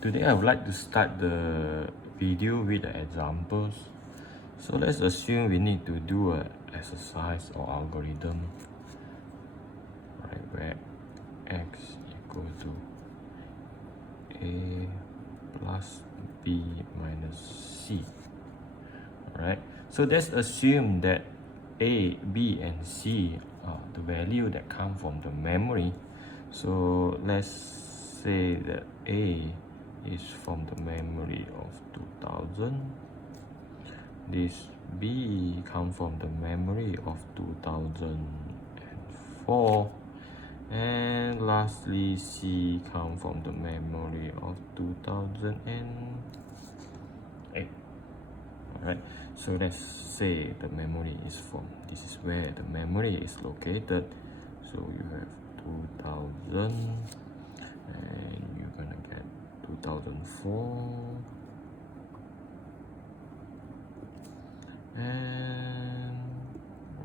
Today I would like to start the video with the examples. So let's assume we need to do an exercise or algorithm, right, where x equal to a plus b minus c. Alright, so let's assume that a, b, and c are the value that come from the memory. So let's say that a is from the memory of 2000, this b come from the memory of 2004, and lastly c come from the memory of 2008. Alright, so let's say the memory is from, this is where the memory is located. So you have 2000 and you're gonna get 2004 and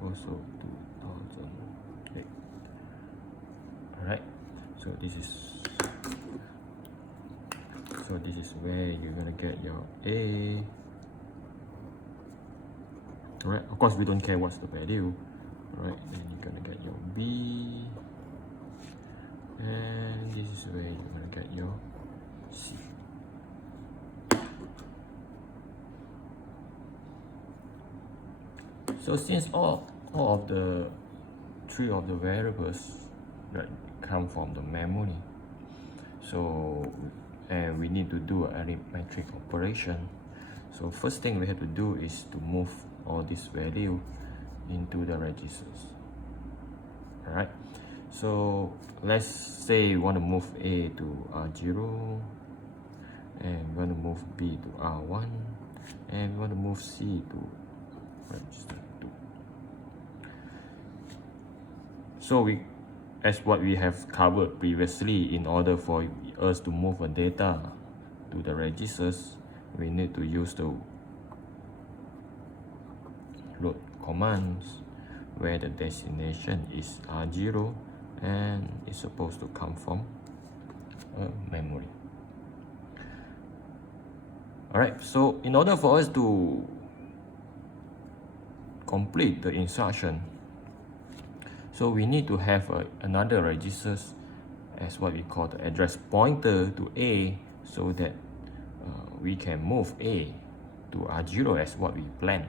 also 2008. Alright, so this is where you're gonna get your A. Alright, of course we don't care what's the value. Alright, then you're gonna get your B, and this is where you're gonna get your C. So since all of the three of the variables that come from the memory, so and we need to do an arithmetic operation. So first thing we have to do is to move all this value into the registers. Alright, so let's say we want to move A to R0, and we want to move B to R1, and we want to move C to register 2. So as what we have covered previously, in order for us to move a data to the registers, we need to use the load commands, where the destination is R0 and it's supposed to come from memory. Alright, so in order for us to complete the instruction, so we need to have another registers as what we call the address pointer to A, so that we can move A to R0 as what we planned.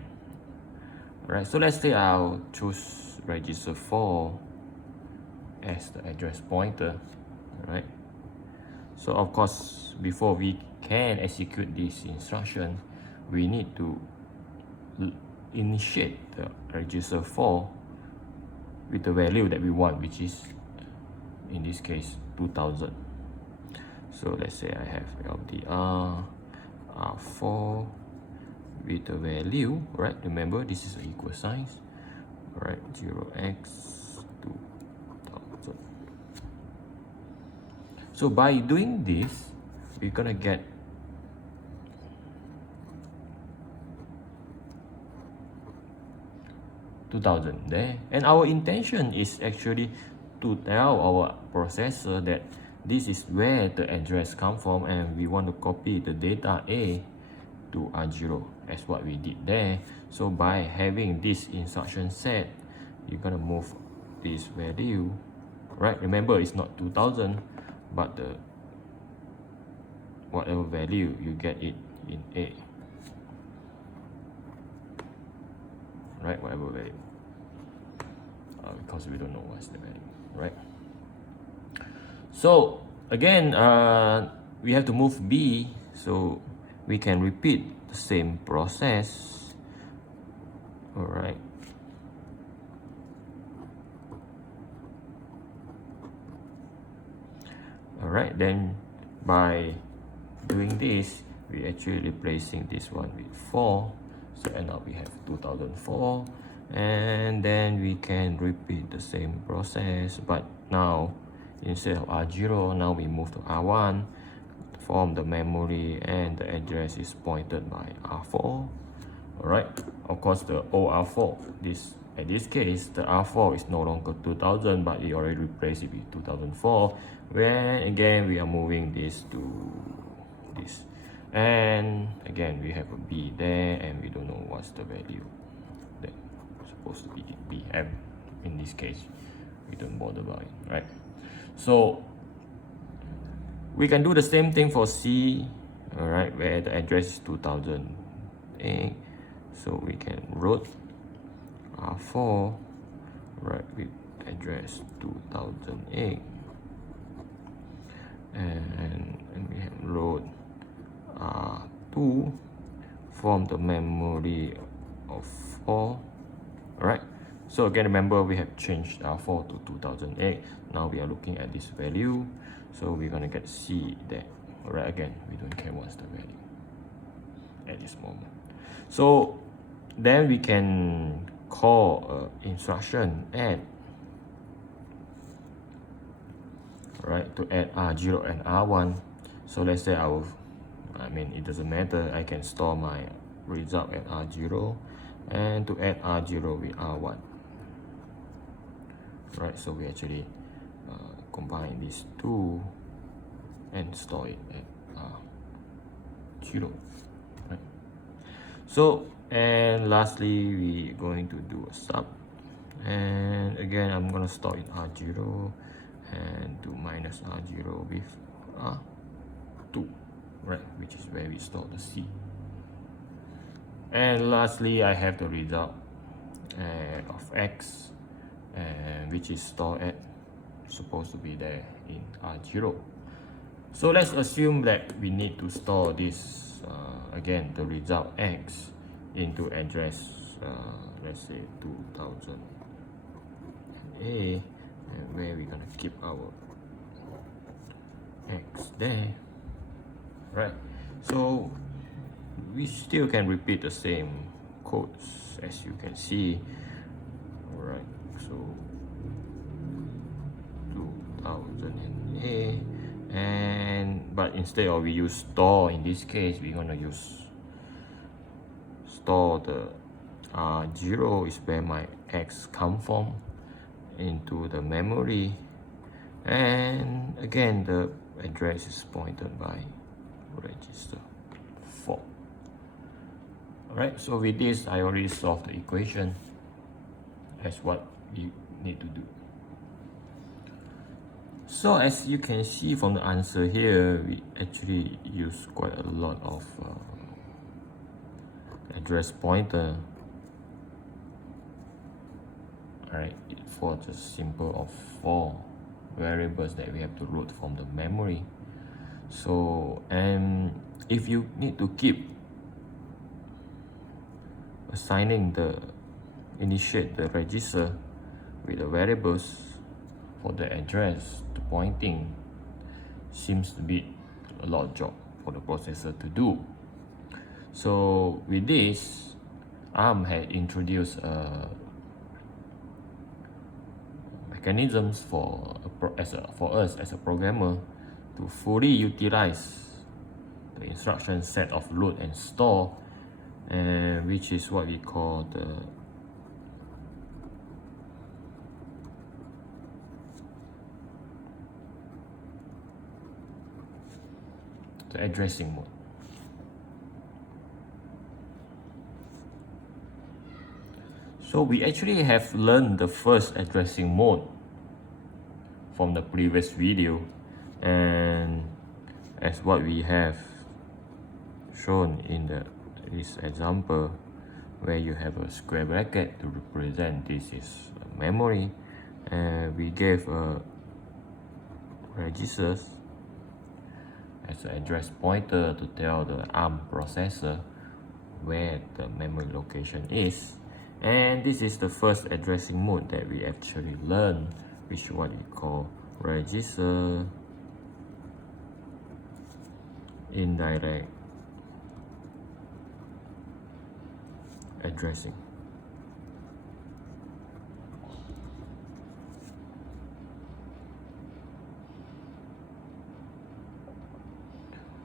Alright, so let's say I'll choose register 4 as the address pointer. Alright, so of course before we can execute this instruction, we need to initiate the register 4 with the value that we want, which is in this case 2000. So let's say I have LDR R4 with the value, right? Remember, this is an equal signs, right? 0x 2000. So by doing this, we're gonna get $2,000 there, and our intention is actually to tell our processor that this is where the address come from, and we want to copy the data A to R0 as what we did there. So by having this instruction set, you're gonna move this value, right? Remember, it's not 2000, but the whatever value you get it in A, right? Whatever value, because we don't know what's the value, right? So again, we have to move B, so we can repeat the same process. All right. All right, then by doing this, we actually replacing this one with 4. So and now we have 2004, and then we can repeat the same process, but now instead of R0, now we move to R1 from the memory, and the address is pointed by R4. Alright, of course the OR4, in this case the R4 is no longer 2000, but we already replaced it with 2004, when again we are moving this to this. And again, we have a B there, and we don't know what's the value that supposed to be BM. In this case, we don't bother about it, right? So we can do the same thing for C, all right, where the address is 2008. So we can wrote R4, right, with address 2008, and we have wrote R2 from the memory of 4. Alright, so again, remember we have changed R4 to 2008. Now we are looking at this value, so we're gonna get C there. Alright, again, we don't care what's the value at this moment. So then we can call instruction add, right, to add R0 and R1. So let's say it doesn't matter, I can store my result at R0 and to add R0 with R1. Right, so we actually combine these two and store it at R0. Right. So, and lastly, we're going to do a sub. And again, I'm going to store it R0 and do minus R0 with R2, right, which is where we store the C. And lastly, I have the result of X, which is stored at, supposed to be there in R0. So let's assume that we need to store this, again, the result X into address, let's say 2000 A, and where we're gonna keep our X there, right? So we still can repeat the same codes as you can see. All right, so 2000 A, but instead of we use store, in this case we're gonna use store the R0 is where my X come from into the memory, and again the address is pointed by register 4. Alright, so with this I already solved the equation as what you need to do. So as you can see from the answer here, we actually use quite a lot of address pointer, alright, for just simple of 4 variables that we have to load from the memory. So, and if you need to keep assigning initiate the register with the variables for the address to pointing, seems to be a lot of job for the processor to do. So with this, ARM had introduced mechanisms for us as a programmer to fully utilize the instruction set of load and store, which is what we call the addressing mode. So we actually have learned the first addressing mode from the previous video, and as what we have shown in this example, where you have a square bracket to represent this is memory, and we gave registers as an address pointer to tell the ARM processor where the memory location is. And this is the first addressing mode that we actually learned, which is what we call register indirect addressing.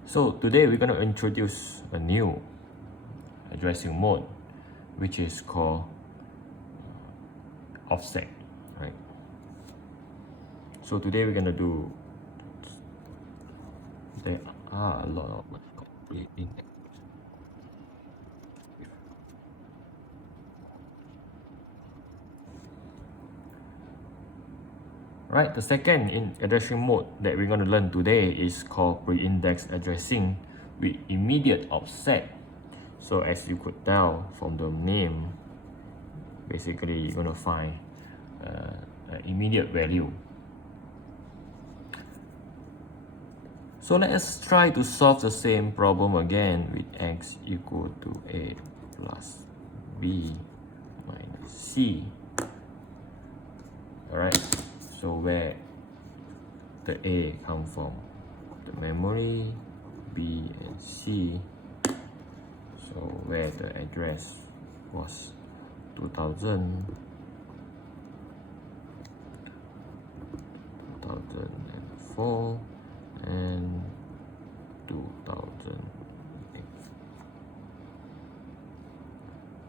So today we're going to introduce a new addressing mode, which is called offset, right? So today we're going to do the a lot of complete index. Right, the second in addressing mode that we're going to learn today is called pre-index addressing with immediate offset. So as you could tell from the name, basically you're going to find an immediate value. So let's try to solve the same problem again with x equal to a plus b minus c. Alright, so where the a come from? The memory, b and c. So where the address was 2000, 2004 and 2008.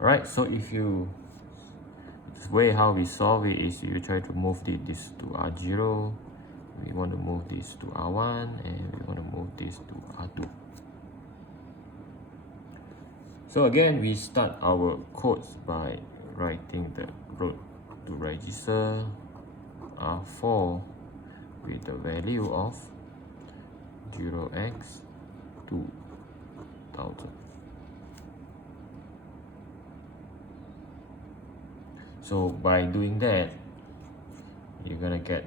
Alright, so if you, this way how we solve it is you try to move this to R0, we want to move this to R1, and we want to move this to R2. So again, we start our codes by writing the root to register R4 with the value of 0x 2000. So by doing that, you're gonna get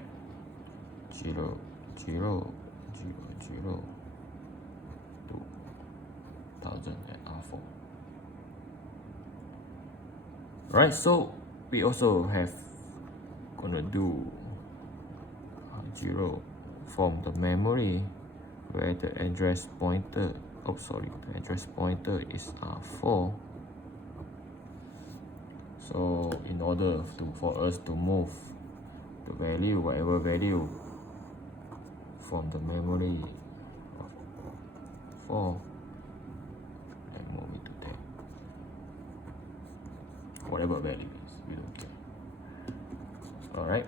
0, 0, 0, 0, 2000 at R4. Right, so we also have gonna do 0 from the memory where the address pointer, the address pointer is R4. So in order for us to move the value, whatever value from the memory of 4 and move it to 10. Whatever value is, we don't care. Alright.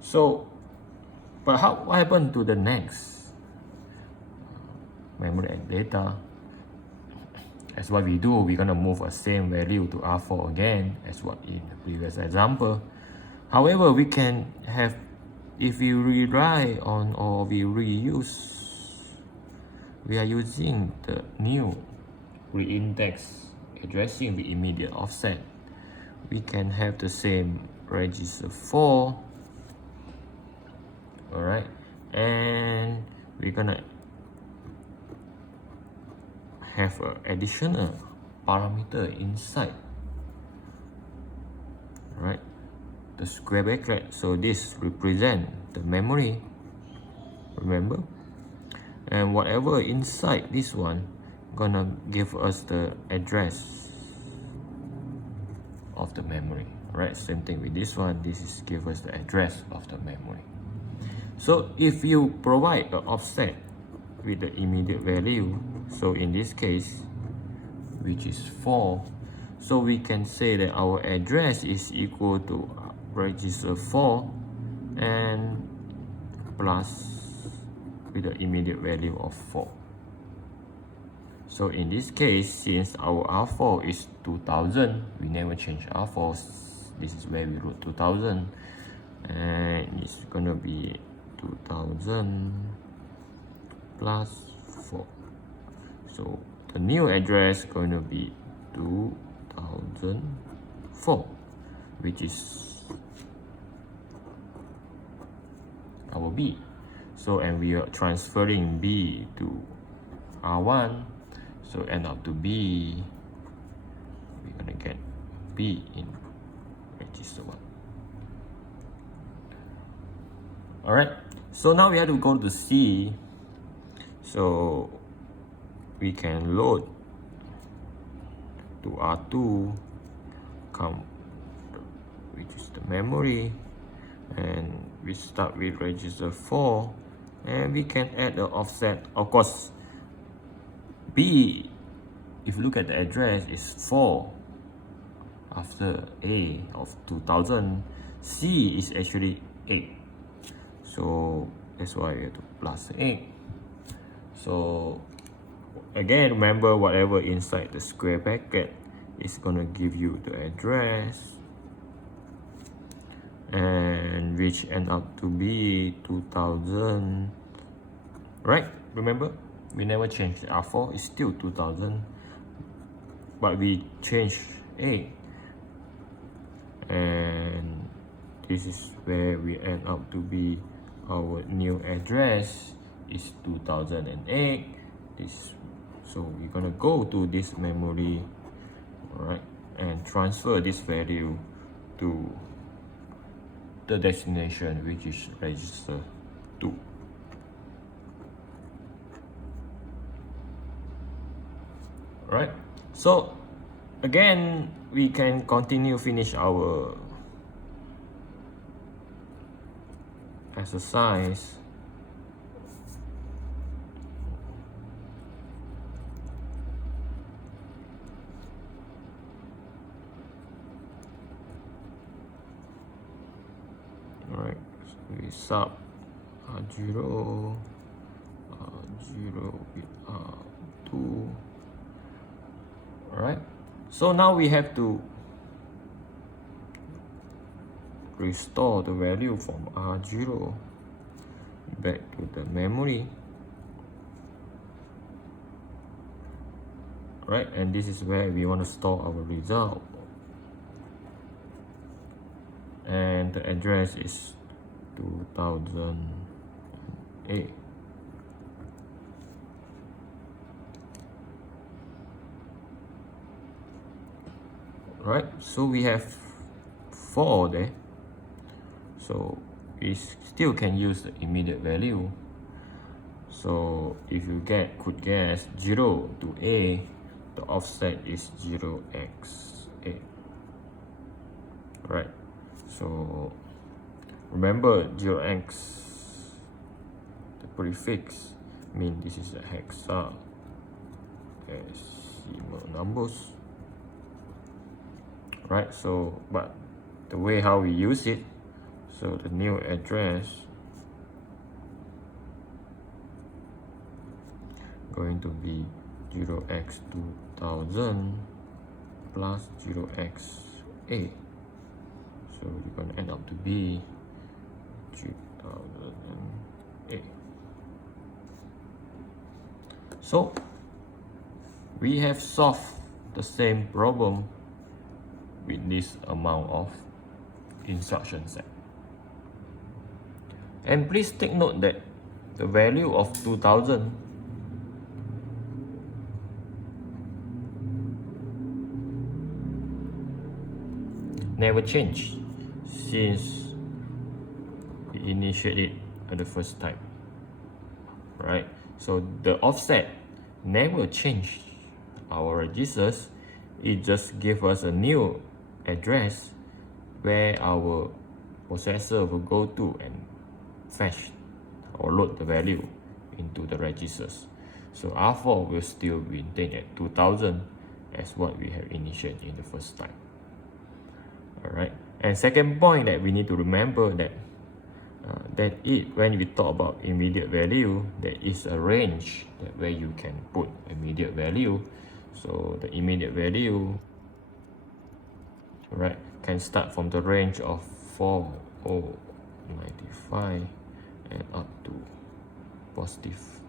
So, but what happened to the next memory and data? As what we do, we're gonna move a same value to R4 again as what in the previous example. However, we can have, if we rely on or we reuse, we are using the new pre-index addressing the immediate offset. We can have the same register 4, alright, and we're gonna have an additional parameter inside, right? The square bracket. So this represent the memory, remember, and whatever inside this one gonna give us the address of the memory. Right, same thing with this one. This is give us the address of the memory. So if you provide an offset with the immediate value, so in this case, which is 4, so we can say that our address is equal to register 4 and plus with the immediate value of 4. So in this case, since our R4 is 2000, we never change R4. This is where we wrote 2000, and it's gonna be 2000 plus 4. So the new address going to be 2004, which is our B. So, and we are transferring B to R1, so end up to B, we're gonna get B in register 1. Alright, so now we have to go to C. So we can load to R2, which is the memory, and we start with register 4, and we can add the offset. Of course, B, if you look at the address, is 4 after A of 2000. C is actually 8, so that's why we have to plus 8. So again, remember whatever inside the square bracket is gonna give you the address, and which end up to be 2000, right? Remember, we never changed the R4, it's still 2000, but we changed A, and this is where we end up to be. Our new address is 2008. So we're gonna go to this memory, right, and transfer this value to the destination, which is register 2. Right, so again we can continue finish our exercise. Alright, so we sub R0 with R2. Alright, so now we have to restore the value from R0 back to the memory, right? And this is where we want to store our result, and the address is 2008. Right, so we have 4 there. So we still can use the immediate value. So if you could guess 0 to A, the offset is 0x8. Right, so remember 0x, the prefix mean this is a hexadecimal numbers. Right, so but the way how we use it, so the new address going to be 0x2000 plus 0x8, so you're going to end up to be 2008. So we have solved the same problem with this amount of instruction set. And please take note that the value of 2000 never changed since we initiated it at the first time, right? So the offset never changed our registers, it just gave us a new address where our processor will go to and fetch or load the value into the registers. So R4 will still maintain at 2000 as what we have initiated in the first time. Alright, and second point that we need to remember that when we talk about immediate value, there is a range that where you can put immediate value. So the immediate value, right, can start from the range of 4095 and up to positive.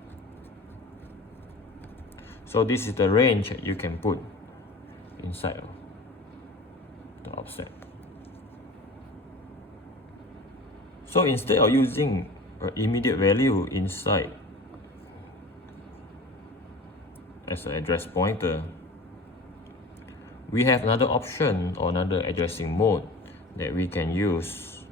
So this is the range that you can put inside of the offset. So instead of using immediate value inside as an address pointer, we have another option or another addressing mode that we can use.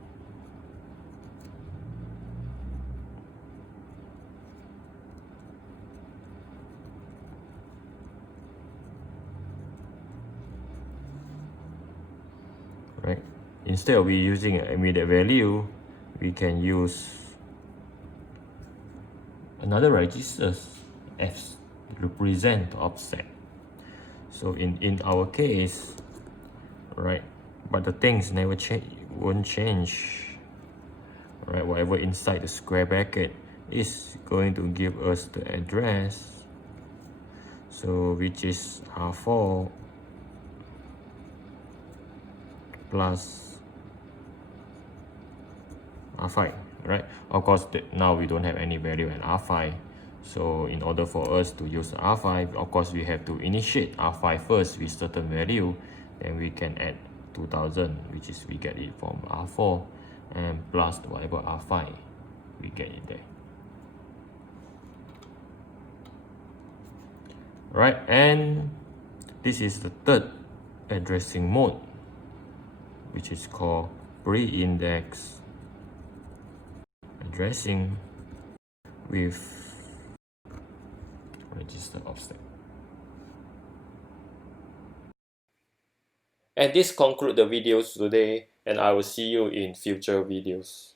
Right? Instead of we using an immediate value, we can use another registers as represent the offset. So in our case, right, but the things never won't change, right? Whatever inside the square bracket is going to give us the address, so which is R4 plus R5, right? Of course, now we don't have any value in R5, so in order for us to use R5, of course we have to initiate R5 first with certain value, then we can add 2000, which is we get it from R4, and plus whatever R5 we get it there. Right, and this is the third addressing mode, which is called pre-index addressing with register offset. And this concludes the videos today, and I will see you in future videos.